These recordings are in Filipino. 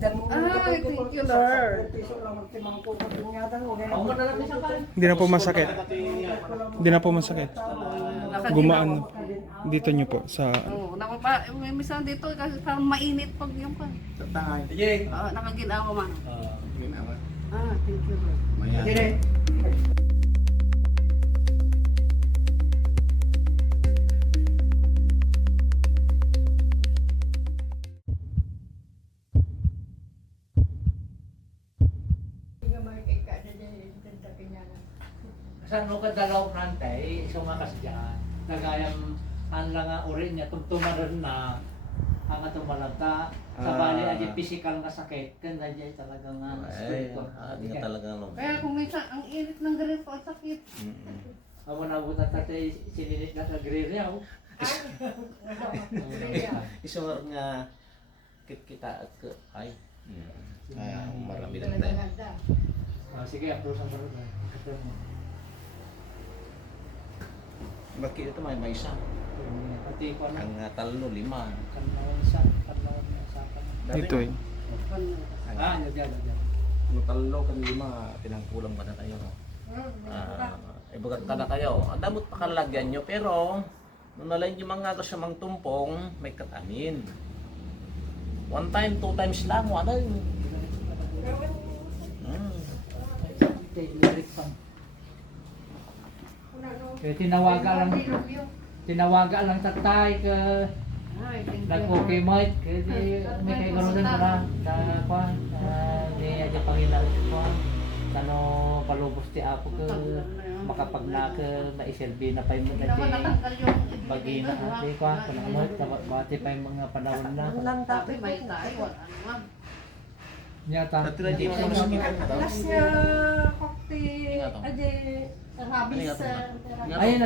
Thank you, Lord. Hindi na po masakit. Hindi na po masakit. Gumaan. Dito nyo po sa... Oo, may minsan dito kasi parang mainit pag yung pa. Tangay. Nakaginawa man. Ginawa. Thank you, Lord. Maya. Sa no kadalaw nantay sumakas diyan nagayam an lang nga uri niya tugtumaran na ang tumalanta sa bali ay physical nga sakit kanda diyan talaga nga spiritual Hindi ka talaga no. Kaya kung minsan ang init ng grito at sakit. amo na buta tatay sininit na kagrir niya Isor nga kita at ay. Kaya marami na tayo. sige apro sa baro Bakit ito may isa? pati ko na Ang talo 5. kanawon sa Ito eh. nagyan Ang talo kan 5 pinangkulang pa na kayo. Ibagat ka na kayo. Ang damot pa kalagyan nyo pero nung nalain yung mga to sa mga tumpong may katamin. 1 time, 2 times lang. Ano yun? kaya tinawaga lang tatay ka nag-okay mo kaya may kayo gano'n din para sa kwan ni Adya Panginoon kwan kano palubos ti Apo ka makapag na ka maiselbi na pa yung mga bagi na ate kwan kung mo bati pa yung mga panahon na Tapi may tayo. nyata Natira di mo sa kita na daw. Lasnya kokti aja habis ay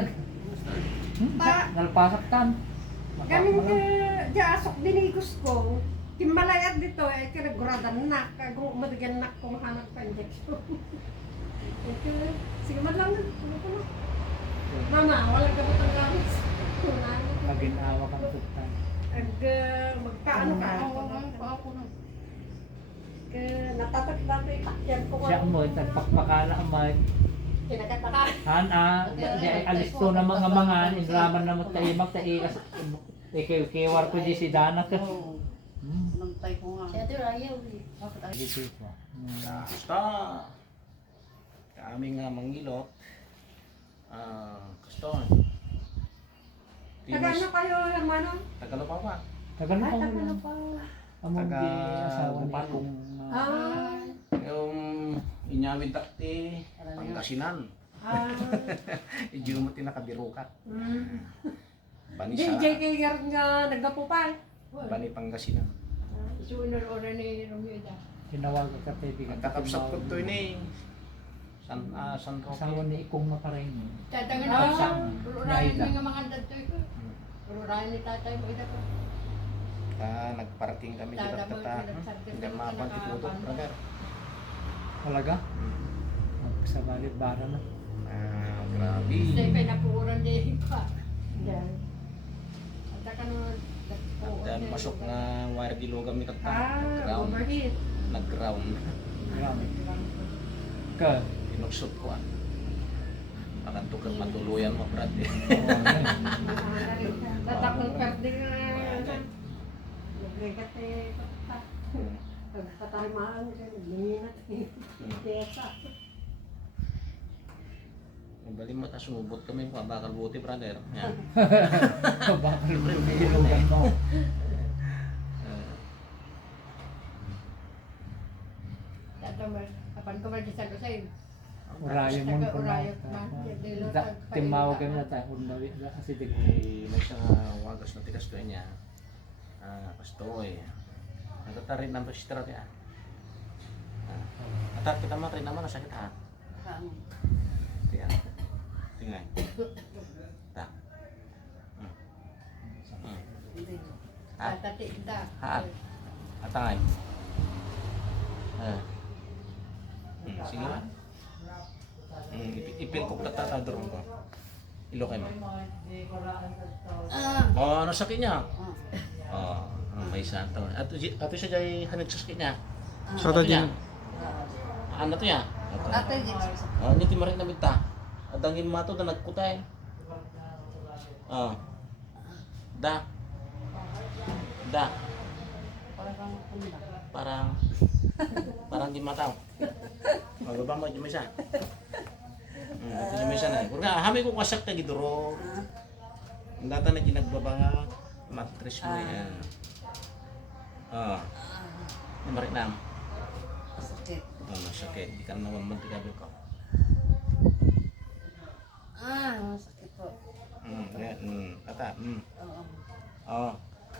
nalpasak tan gamin ke jasok dinigos ko timbalayat dito ay kinaguradan na kagong umadigan na kung hanap pa injection. Ito sige man lang mama wala ka butang gamit maginawa kang tutan magkaano ka ke natatak dati takyan ko siya mo nagpakpakala amay Hana, di alis to na mga indraman na mo tayo magtaikas. Ikiwar ko di si Dana ka. Nantay ko nga. Siya ayaw Basta kami nga mangilot. Gusto. Tagano kayo hermano? Tagalo pa ba? Tagal na Tagano pa. pa Among di asawa ni kung Yung inyawid takti Pangasinan. Idiyo mo tinakabirukat. Bani sa DJ Kiger nga nagdapupay. Bani Pangasinan. Isunod-ora ni Romeo da. tinawag ka kaibigan. Nagkakapsat ko to ini. San Asawa Roque. ni Ikong Makaray mo. Tatangan Rurayan nga mga datoy ko. Rurayan ni tatay mo ida ko. Nagparating kami dito tata. Hindi mapagtituto, brother. Talaga? Sa balit bara na. Grabe. Say pinapuran din pa. Yan. At kan Dan masuk nga wire gilogam ni tata. Nag-ground. overheat. Nag-ground. Grabe. Ka. Pinuksot ko ah. Parang tukar matuluyan mo, brad. Tatakong perde nga. Nagregat eh. Pagkataymaan ka, naginginat eh. Tesa. Bali mo ta sumubot kami pa bakal buti, brother. Yan. Bakal mo ilugan mo. Tatamar, kapan ko ba sa kusay? Urayan mo ko na. Urayot man. Timawag kami na tayo. Undawi na kasi di May isang wagas na tikas ko niya. Kastoy. Nagtatarin ng registrar niya. Atat kita mo rin naman nasakit ha. Tingnan. Tingnan. Ta. Tatati da. Haat. Atay. Sige ba? Ipil ko tatadron ko. Ilo kayo mo. Oh, ano sakit niya? May isa to. Ato siya jay hanag sa sakit niya. Sa ato niya. din. Ano to niya? Ate, Jix. Hindi ti marin na minta. Adangin mato da nagkutay. Da. Da. Parang di mataw. Magabang mo di siya. Ito di siya na. Kurga hami ko kasak ta giduro. Ang data na ginagbaba nga mattress mo yan. Marin na. Sakit. Masakit. Di ka naman mantigabi ko. Masakit po. Ata. Oo.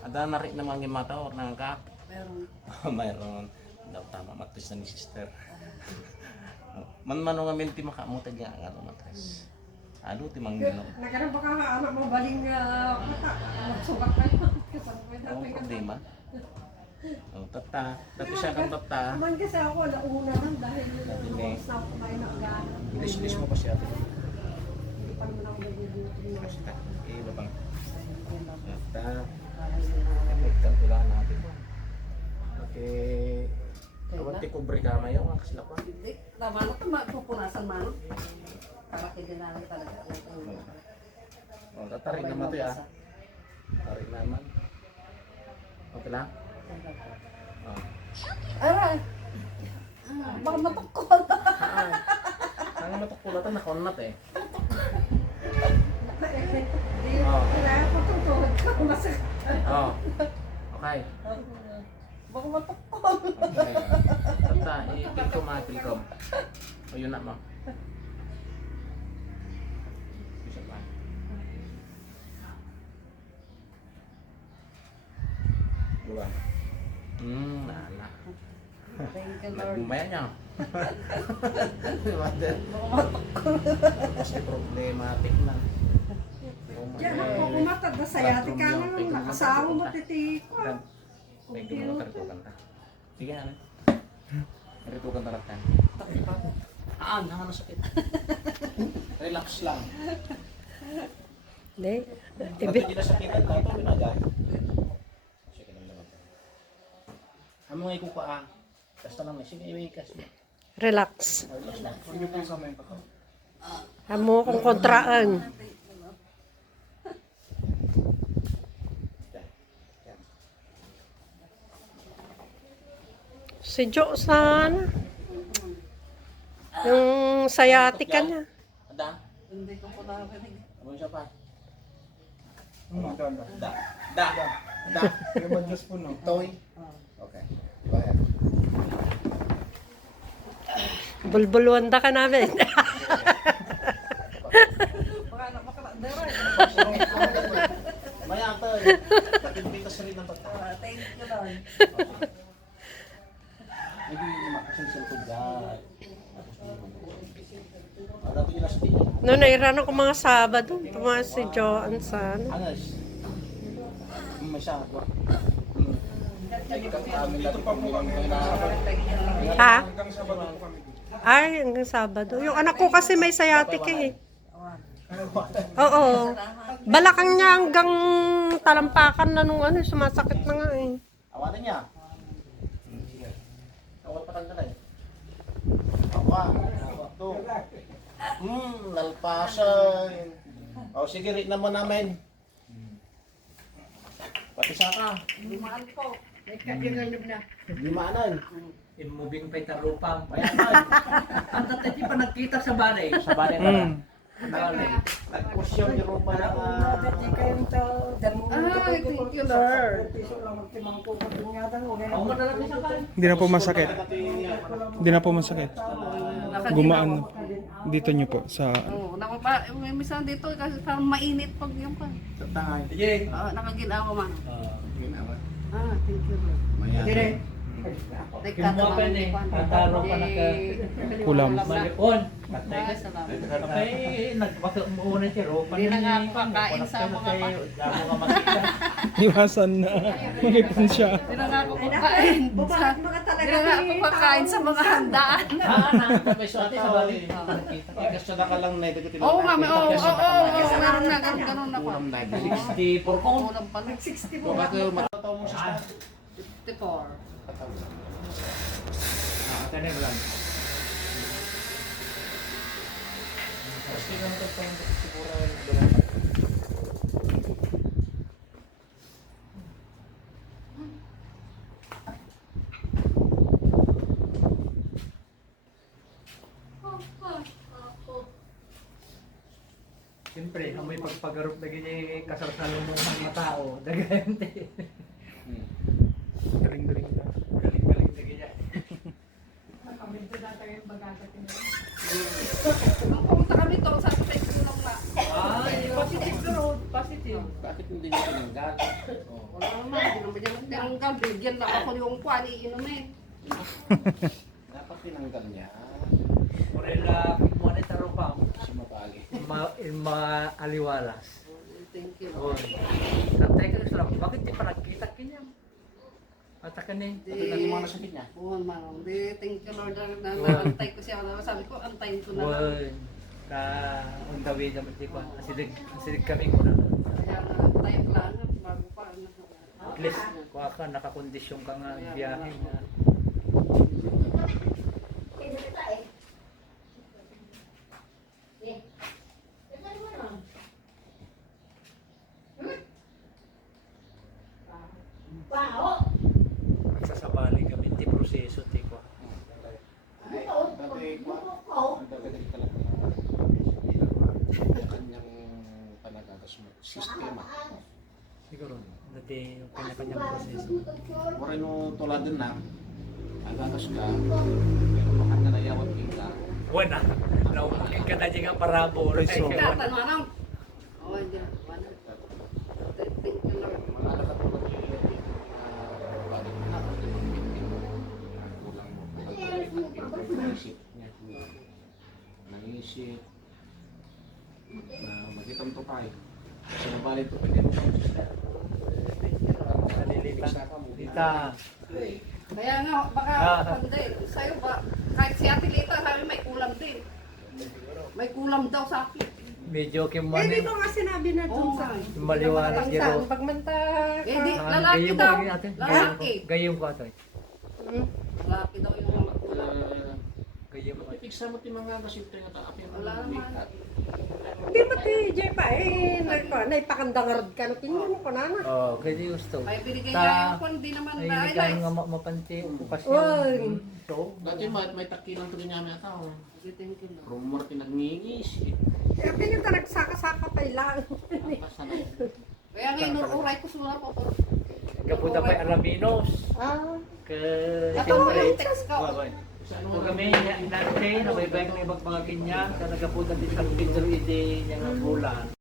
Ada narik na mga mata or nangka. Meron. Mayroon. Daw tama mattress na ni sister. Man nga minti makamutag nga ano mattress. Ano ti manggino. Nagkaroon ba ka anak mo baling mata? Magsugat kayo. Kasabay na Ang kayo. problema. Tata. Dati siya kang tata. Aman kasi ako nauna lang dahil Hindi. sa kumain na gana. Ilis mo pa siya. Hindi pa naman ako nagugutin. Basta. Babang. Tata. Kapagkan ulan natin. Okay. Awan ti kubre ka mayo nga kaslapan. Hindi. Tama na ito, mapupunasan man. Para kailangan talaga. Tatarik naman to ya. Tarik naman. Okay lang? Aray! Baka matukol. Ang matukulatan na konat eh. Hindi. Kaya ako tutulog ka. Masakit. Okay. Baka matukol. Okay. Tata, i-pilkom ha, pilkom. O yun na mo. Isa pa. Diba? Nala. Thank you, Lord. Nagbumaya niya. Kasi problematic na. Diyan ako kumatag na sayati ka na nakasawa mo titiko. May gumawa ka rito kanta. Sige na. Rito kanta natin. Hangan na sakit. Relax lang. Hindi. Ito hindi na sakitan lang ito pinagay. Sige lang naman. Amo nga ikukuhaan. Basta lang na. Sige, iwikas mo. Relax. Relax lang. Sige po sa may pa. Amo kong kontraan. Si Jo sana. Yung sayatika niya. Ada? Hindi ko po narinig. Ano siya pa? Ganda. Da. Kaya mag-Diyos po no. Toy. Okay. Bayan. Bulbulwanda ka namin. Baka na makakadara. Maya ito. Pagpintas rin ng pagka. Thank you, Lord. Hindi makasang cellphone dyan. Ano ito yung nasa tingin? Noon nairano ko mga Sabado. Tumaas si Joan sana. Anas. May sago. Ay, kami Dito pa po kami Ha? hanggang Sabado po kami. Ay, hanggang Sabado. Yung anak ko kasi may sciatic eh. Oo. Balakang niya hanggang talampakan na nung ano, sumasakit na nga eh. Awanan niya. Awal patanggalan. Awa. Ito. Nalpasan. O sige, rin naman namin. Pati saka. Limaan po. Limaanan. Moving pa yung lupang. Payaman. Ang tatay pa nagkita sa balay. Sa banin na lang. Balay. Nag-kusyon yung rupa na Ay, thank you, Lord. Ako madalang sa balay. Hindi na po masakit. Hindi na po masakit. Gumaan na. Dito nyo po sa... Oo, may misan dito kasi parang mainit pag yung pa. sa tangay. Sige. Nakaginawa man. Ginawa. Thank you, Lord. Maya. Kumuha pa ni. Tataro pa naka... Kulam. Malipon. Ay, salamat. Kay nagbato mo na siya ro. Hindi na nga ako kakain sa mga Damo ka makita. Iwasan na. Magipon siya. Hindi na nga ako kakain. Hindi na nga ako kakain sa mga handaan. May suati sa bali. Ikas na ka lang na ito. Oo nga, oo, meron na, ganun ako. Ulam na. 64 ko. Ulam pala. Baka ko matataw mo mo sa start? 54. Tanim lang. Tapos kinantot pa yung siguro lumapat. Siyempre, amoy pagpagarup na ganyan kasarsalan ng mga tao. Dagante. Galing-galing na. Galing-galing na ganyan. Nakaminto na tayo yung bagagatin na. Nung pumunta kami to, sa tulong na. Positive na road, positive. Bakit hindi niya tinanggal? Wala naman, hindi naman yung tinanggal. Bigyan lang ako yung kwan, iinumin. Dapat tinanggal niya. Morela, kumuha na taro pa. Sumabali. Aliwalas. Thank you. Oh. Katay ka sila, bakit di pa nagkita kanya? At ka ni. Ito na mga nasakit niya. Oo, ma'am. Thank you, Lord. Naantay ko siya. Sabi ko, antayin ko na lang. Well, ka ang gawi naman di ba? Asilig kami ko na. Kaya antay ko lang. Bago pa. At least, kuha ka, nakakondisyon ka nga biyahe na. Magsasabali kami, di proseso, di ko. Dati, nagdadali talaga yung kanyang panagagas mo. Sistema. Siguro, dati yung kanya-kanyang proseso. Mura nung tulad din na, agagas ka, pero baka na nayawat ka. Wala, naupukin ka na dyan nga parabol. Preso. Katan mo nang. Oh, hindi. Thank you, Lord. Mga nakatulad yung balik na kulang mo. Naisip niya. Naisip. Na magitang tupay. Kasi nabalik to pwede mo kang sister. Nalilita. Lita. Kaya nga, baka pande, sa'yo ba, kahit si Ate Lita, sabi may kulam din. May kulam daw sa akin. Medyo Eh, di kimanin. ko nga sinabi na doon sa Maliwanag sa yun. pagmanta. Eh, di, Ah, lalaki gayong daw. ko rin natin. Lalaki. Gayong ko ito. Lalaki daw yung mga kulam. Gayong ko. Ipiksa mo ti mga kasimple nga taap yung Wala naman. Di ba ti Jay pa eh, naipakandangarad ka no, tingnan mo ko na na. Oh, kaya di gusto. May binigay Ta- niya yung kung di naman Ay, na hindi ka nga mapanti. Okupasyon. Oy. So, Dati may takilang to rin namin ataw. Thank you, Lord. Rumor pinagngingis. Kaya pinita nagsaka-saka pa ilang. Pasanay. Kaya nga inuuray ko sila po. kapunta pa Alaminos. Ah, Kaya, Ito mo yung text ko. Kung kami, nanti, nabaybay kami ibang mga ganyan, sa nagapunta din sa Pedro Ide, yung bulan.